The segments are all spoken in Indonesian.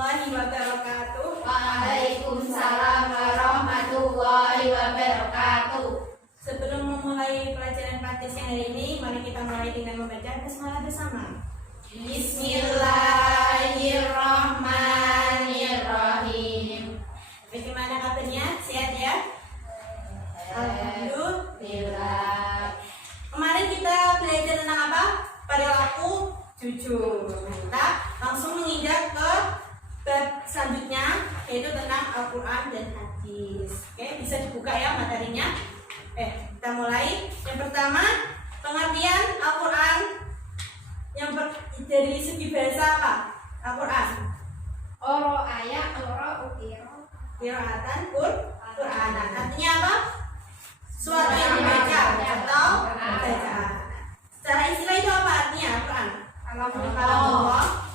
warahmatullahi wabarakatuh. Waalaikumsalam warahmatullahi wabarakatuh. Sebelum memulai pelajaran praktis yang hari ini, mari kita mulai dengan membaca basmalah bersama. Bismillahirrahmanirrahim. Bagaimana kabarnya? Sehat ya? Alhamdulillah. Kemarin kita belajar tentang apa? Perilaku jujur. Kita langsung menginjak ke bab selanjutnya, yaitu tentang Al-Quran dan hadis. Oke, bisa dibuka ya materinya. Kita mulai. Yang pertama, pengertian Al-Quran dari segi bahasa apa? Al-Quran. Oro ayat, oro ukiro. Qiraatan Qur'anan. Artinya apa? Suatu yang dibaca atau bacaan. Secara istilah itu apa artinya Al-Quran? Kalamullah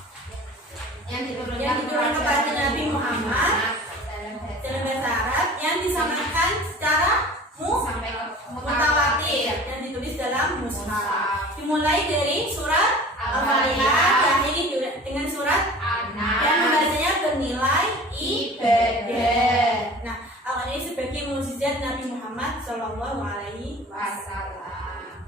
yang diturunkan kepada Nabi Muhammad dalam bahasa Arab, yang disampaikan secara mutawatir dan ditulis dalam mushaf. Dimulai dari surat Al-Fatihah dan ini dengan surat dan membacanya bernilai ibadah. Nah, Al-Quran ini sebagai mukjizat Nabi Muhammad Shallallahu Alaihi Wasallam.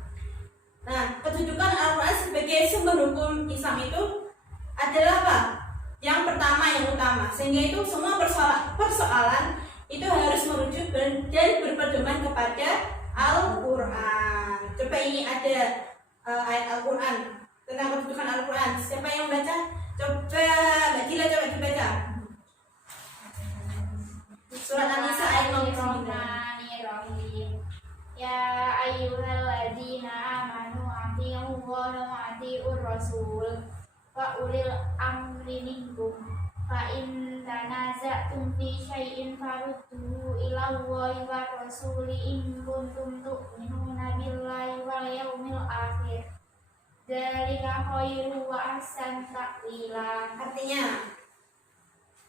Nah, kedudukan Al-Quran sebagai sumber hukum Islam itu adalah apa? Yang pertama, yang utama, sehingga itu semua persoalan itu harus merujuk dan berpedoman kepada Al-Quran. Coba ini ada ayat Al-Quran tentang kedudukan Al-Quran. Siapa yang membaca? Coba Mbak Gila, coba dibaca. Surat An-Nisa ayat 09. Ya ayyuhalladzina amanu atii'u Allaha wa atii'ur rasul wa ulil amri minkum fa in tanaza'tum fi syai'in farudduhu ila Allahi wa rasuli in kuntum tu'minuna billahi wal yaumil akhir. Dzalika khairu wa ahsan ta'wila. Artinya,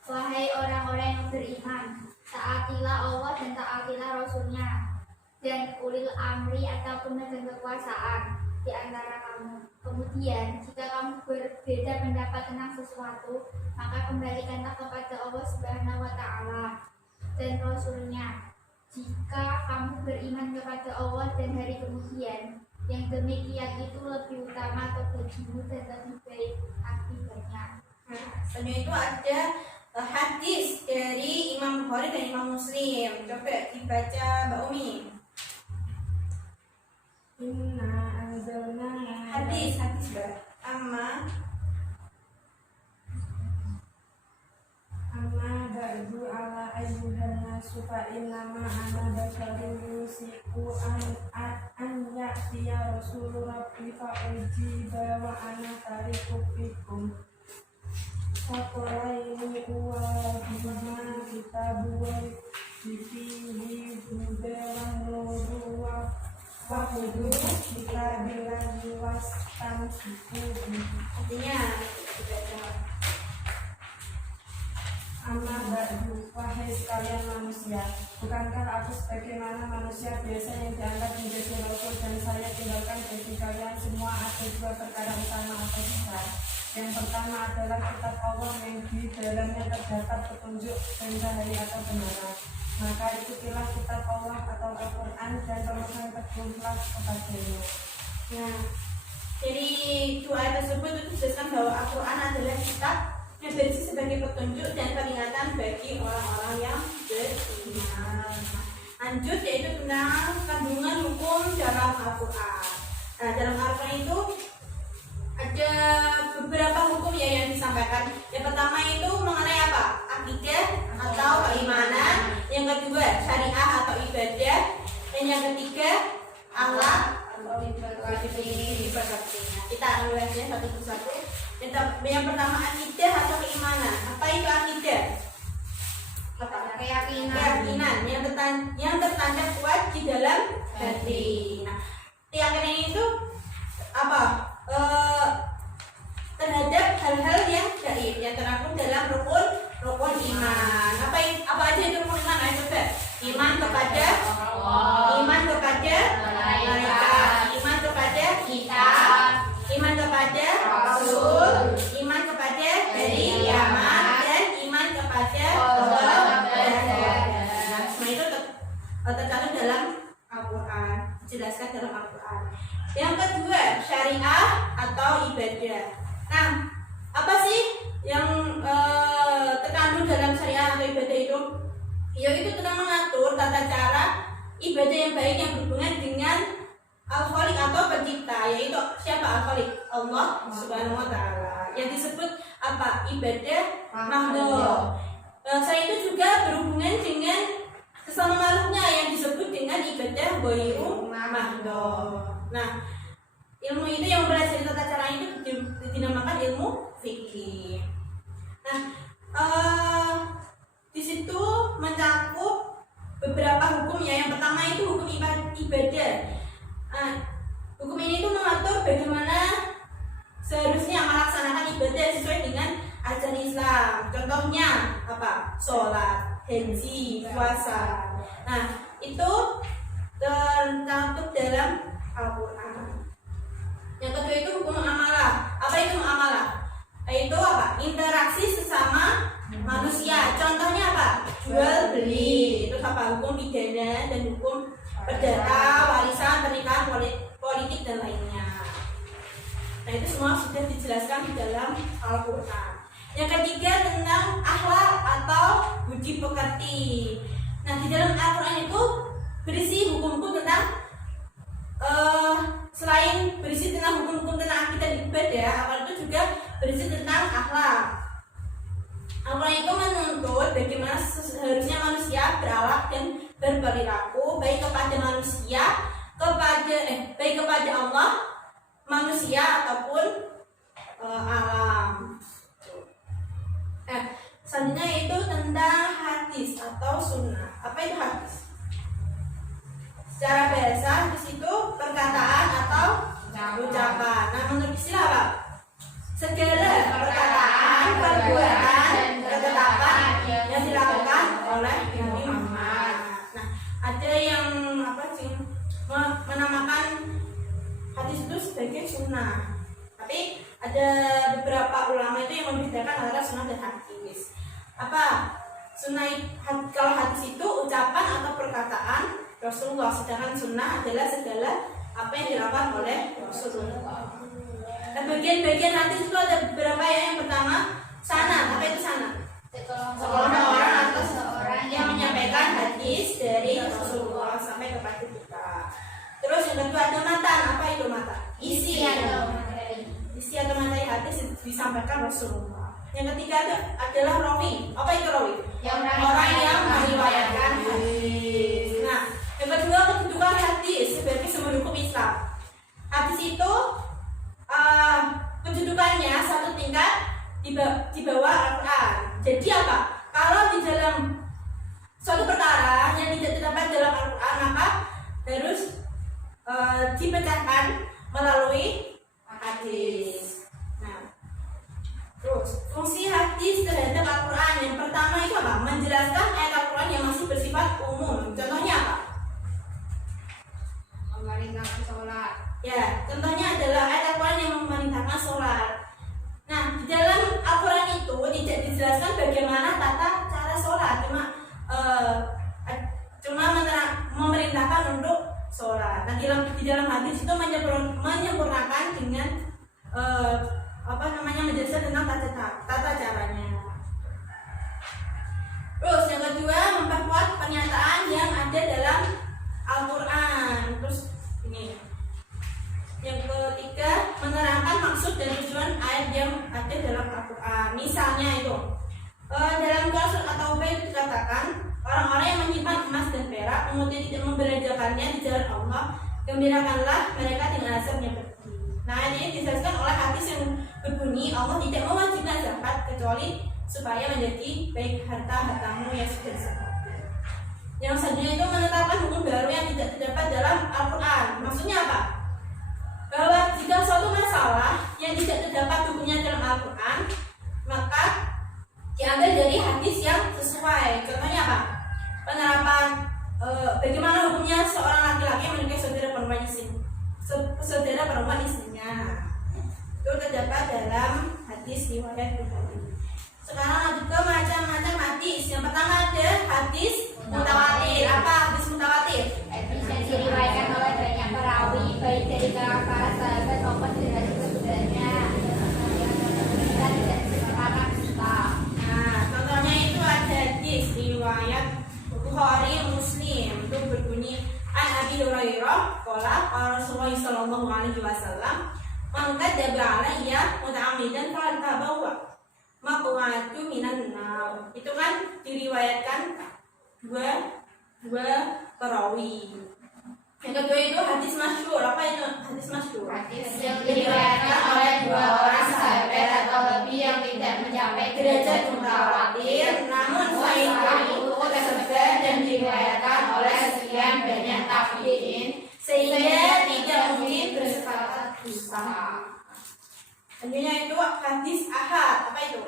wahai orang-orang yang beriman, taatilah Allah dan taatilah Rasulnya dan ulil amri atau pemegang kekuasaan di antara kamu. Kemudian, jika kamu berbeda pendapat tentang sesuatu, maka kembalikanlah kepada Allah Subhanahu wa Ta'ala dan Rasulnya. Jika kamu beriman kepada Allah dan hari kemudian, yang demikian itu lebih utama atau bagimu dan lebih baik akibatnya. selanjutnya itu ada hadis dari Imam Bukhari dan Imam Muslim. Coba dibaca Mbak Umi. Inna anzalna Hadis Mbak. Amma ba'du ala ayyuhan nasu fa innama ana basyarun yusiku an ya'tiya rasulur rabbi fa ujiba wa ana tariku fikum Fakolaini uwa bima kitabu wa fihi huda wa nuru wa hudu kita bilang luas tamsiku. artinya Amma ba'du, wahai sekalian manusia, bukankah aku sebagaimana manusia biasa yang diangkat menjadi rasul dan saya tinggalkan bagi kalian semua ada dua perkara utama atau besar. Yang pertama adalah kitab Allah yang di dalamnya terdapat petunjuk dan cahaya atau kebenaran. Maka ikutilah kitab Allah atau Al-Quran dan pemegang teguhlah kepadanya. Nah, dari dua ayat tersebut itu dijelaskan bahwa Al-Quran adalah kitab yang berisi sebagai petunjuk dan peringatan bagi orang-orang yang beriman. Lanjut yaitu tentang kandungan hukum dalam Al-Quran. Nah, dalam Al-Quran itu ada beberapa hukum ya yang disampaikan. Yang pertama itu mengenai apa? Akidah atau keimanan. Yang kedua syariah atau ibadah. Dan yang ketiga akhlak atau ibadah. Kita akan bahasnya satu persatu. Yang pertama akidah atau keimanan. Apa itu akidah? Keyakinan yang tertancap kuat di dalam hati. Nah, keyakinan itu apa? Terhadap hal-hal yang gaib yang terangkum dalam rukun iman. Apa aja itu rukun iman? Ayo coba. Iman kepada Allah, iman kepada malaikat, iman kepada kitab, iman kepada Rasul, iman kepada hari kiamat dan dijelaskan dalam Al-Quran. Yang kedua, syariah atau ibadah. Nah, apa sih yang terkandung dalam syariah atau ibadah itu? Yaitu tentang mengatur tata cara ibadah yang baik yang berhubungan dengan Al-Khaliq atau pencipta, yaitu siapa Al-Khaliq? Allah Subhanahu wa taala. Yang disebut apa? Ibadah mahdhuf. Selain itu juga berhubungan dengan sesama makhluknya yang disebut dengan ibadah ghairu mahdhuf. Nah, ilmu itu yang belajar tata cara itu dinamakan ilmu fikih. Nah, di situ mencakup beberapa hukum ya. Yang pertama itu hukum ibadah. Hukum ini itu mengatur bagaimana seharusnya melaksanakan ibadah sesuai dengan ajaran Islam. Contohnya apa? Sholat, haji, puasa. Nah, itu tercantum dalam Al-Quran. Yang kedua itu hukum amalah. Apa itu amalah? Yaitu apa? Interaksi sesama manusia. Contohnya apa? Jual beli. Itu apa? Hukum pidana dan hukum perdata, warisan, pernikahan, politik dan lainnya. Nah, itu semua sudah dijelaskan di dalam Al-Quran. Yang ketiga tentang akhlak atau budi pekerti. Nah, di dalam Al-Quran itu berisi hukum-hukum tentang selain berisi tentang hukum-hukum tentang akidah dan ibadah, Al-Quran itu juga berisi tentang akhlak. Al-Quran itu menuntut bagaimana seharusnya manusia berakhlak dan berperilaku baik kepada manusia, baik kepada Allah, manusia ataupun alam. Selanjutnya itu tentang hadis atau sunnah. Apa itu hadis? Secara bahasa hadis itu perkataan atau ucapan. Nah, menurut istilah apa? Segala perkataan, perbuatan, ketetapan yang dilakukan oleh Nabi Muhammad. Nah, ada yang menamakan hadis itu sebagai sunnah. Tapi ada beberapa ulama itu yang membedakan antara sunnah dan hadis. Apa? Sunnah kalau hadis itu ucapan atau perkataan Rasulullah, sedangkan sunnah adalah segala apa yang dilakukan oleh Rasulullah. Nah, bagian-bagian hadis itu ada beberapa ya. Yang pertama, sanad. Apa itu sanad? Seorang atau seorang yang menyampaikan hadis dari Rasulullah sampai kepada kita. Terus yang kedua ada matan. Apa itu matan? Isi atau materi hadis disampaikan Rasulullah. Yang ketiga adalah rawi. Apa itu rawi? Orang yang meriwayatkan hadis. Nah, yang kedua kedudukan hadis sebagai sumber hukum Islam. Hadis itu kedudukannya satu tingkat di bawah Al-Quran. Jadi apa? Kalau di dalam suatu perkara yang tidak terdapat dalam Al-Quran, maka harus dipecahkan melalui hadis. Nah, terus fungsi hadis terhadap Al-Quran yang pertama itu apa? Menjelaskan ayat Al-Quran yang masih bersifat umum. Contohnya apa? Memerintahkan sholat. Ya, contohnya adalah ayat Al-Quran yang memerintahkan sholat. Nah, di dalam Al-Quran itu tidak dijelaskan bagaimana tata cara sholat, cuma memerintahkan untuk sholat. Nah, di dalam hadis itu menyempurnakan dengan menjelaskan tentang tata caranya. Terus yang kedua memperkuat pernyataan yang ada dalam Al-Quran. Terus ini. Yang ketiga, menerangkan maksud dan tujuan ayat yang ada dalam Al-Quran. Misalnya itu dalam Surah At-Taubah itu dikatakan, orang-orang yang menyimpan emas dan perak kemudian tidak membelanjakannya di jalan Allah, gembirakanlah mereka dengan azabnya pedih. Nah, ini dijelaskan oleh hadis yang berbunyi Allah tidak mewajibkan zakat kecuali supaya menjadi baik harta-hartamu yang sudah zakat. Yang selanjutnya itu menetapkan hukum baru yang tidak terdapat dalam Al-Quran. Maksudnya apa? Bahwa jika suatu masalah yang tidak terdapat hukumnya dalam Al-Quran, maka diambil dari hadis yang sesuai. Contohnya apa? Penerapan bagaimana hukumnya seorang laki-laki yang menikahi saudara perempuan istrinya. Itu terdapat dalam hadis riwayat Bukhari. Sekarang lanjut ke macam-macam hadis. Yang pertama ada hadis mutawatir. Apa hadis mutawatir? Hadis yang diriwayatkan oleh banyak Rasulullah sallallahu alaihi wasallam man kadzaba alayya muta'ammidan falyatabawa maq'adahu minan nar. Itu kan diriwayatkan dua perawi. Yang kedua itu hadis masyhur. Apa itu hadis masyhur? Hadis yang diriwayatkan oleh dua orang sahabat atau lebih yang tidak mencapai derajat mutawatir, namun selain itu tersebar dan diriwayatkan oleh sekian banyak tabi'in sehingga tidak mungkin bersepakat dusta. Selanjutnya itu hadis ahad. Apa itu?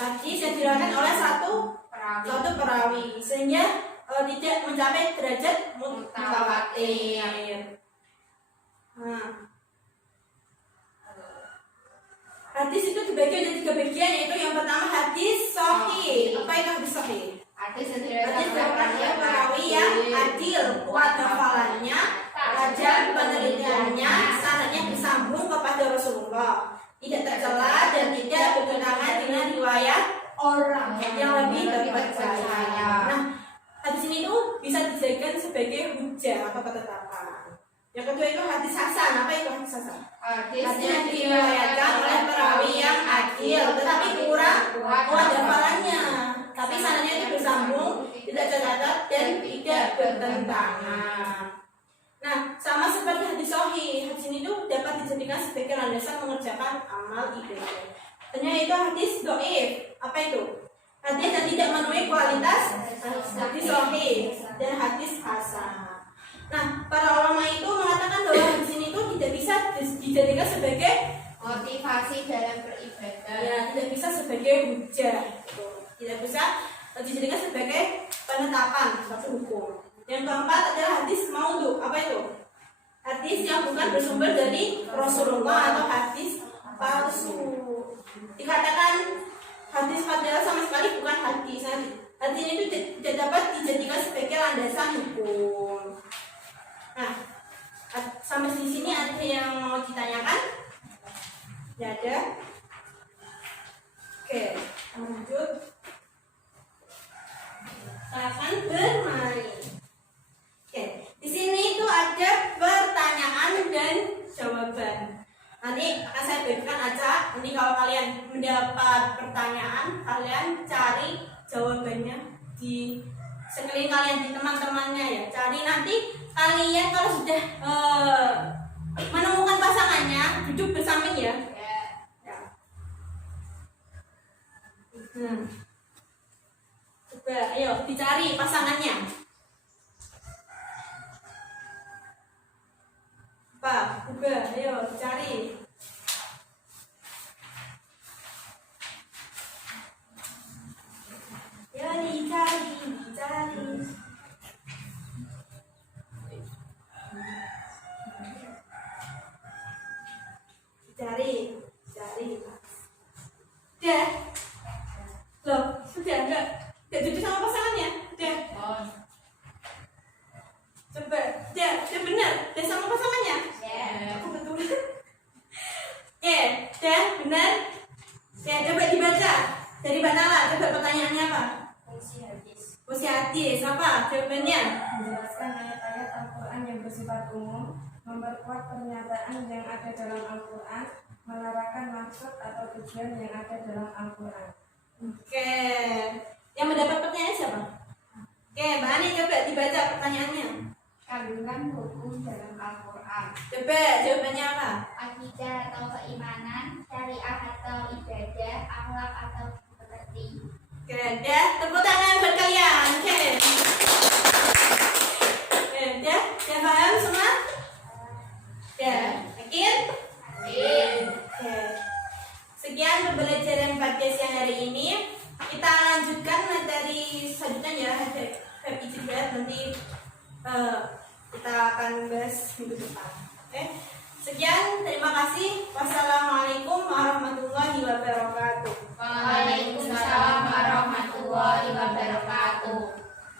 Hadis yang diriwayatkan oleh satu perawi sehingga tidak mencapai derajat mutawatir. Nah, hadis itu dibagi menjadi 3 bagian, yaitu yang pertama hadis sahih. Apa itu hadis sahih? Hadis Diriwayatkan oleh perawi yang adil, kuat hafalannya, tajam penelitiannya, sanadnya bersambung kepada Rasulullah, tidak tercela dan tidak bertentangan dengan riwayat orang yang lebih terpercaya. Nah, hadis ini tuh bisa dijadikan sebagai hujah atau ketetapan. Yang kedua itu hadis hasan. Apa itu hadis hasan? Hadis yang diriwayatkan oleh perawi yang adil, tetapi kurang kuat hafalannya, tapi sanadnya itu bersambung, tidak tercatat dan tidak bertentangan. Nah, sama seperti hadis sahih, hadis ini tuh dapat dijadikan sebagai landasan mengerjakan amal ibadah. Ternyata itu hadis dhaif. Apa itu? Hadis yang tidak memenuhi kualitas hadis sahih dan hadis hasan. Nah, para ulama itu mengatakan bahwa hadis ini itu tidak bisa dijadikan sebagai motivasi dalam beribadah. Ya, tidak bisa sebagai hujah. Tidak bisa dijadikan sebagai penetapan suatu hukum. Yang keempat adalah hadis maudhu. Apa itu? Hadis yang bukan bersumber dari Rasulullah atau hadis palsu. Dikatakan hadis padahal sama sekali bukan hadis. Hadis ini tidak dapat dijadikan sebagai landasan hukum. Nah, sampai di sini ada yang mau ditanyakan? Tidak ada. Oke, lanjut. Silakan bermain. Oke, di sini itu ada pertanyaan dan jawaban. Nanti akan saya berikan aja. Nanti kalau kalian mendapat pertanyaan, kalian cari jawabannya di sekeliling kalian, di teman-temannya ya. Cari nanti kalian kalau sudah menemukan pasangannya, duduk bersamping ya. Coba, ayo dicari pasangannya. Pak, coba, ayo dicari. Ya dicari. Cari. Udah. Loh, sudah enggak duduk sama pasangannya? Udah. Coba, udah benar. Udah sama pasangannya? Aku betul. Udah benar. Ya, coba dibaca. Dari Mbak Nala, coba pertanyaannya apa? Puisi hadis. Apa jawabannya? Menjelaskan ayat-ayat Al-Quran yang bersifat umum, memperkuat pernyataan yang ada dalam Al-Quran, menerangkan maksud atau tujuan yang ada dalam Al-Quran. Oke, yang mendapat pertanyaan siapa? Oke, Mbak Ani coba dibaca pertanyaannya. Kandungan hukum dalam Al-Quran. Coba jawabannya apa? Akidah atau keimanan, syariah atau ibadah, akhlak atau seperti. Oke, udah, tepuk tangan buat kalian. Oke, udah paham semua? Udah, yakin? Oke. Sekian pembelajaran pada siang hari ini. Kita lanjutkan materi selanjutnya ya, Bab Ijtihad. Nanti kita akan bahas minggu depan. Oke. Sekian, terima kasih. Wassalamualaikum.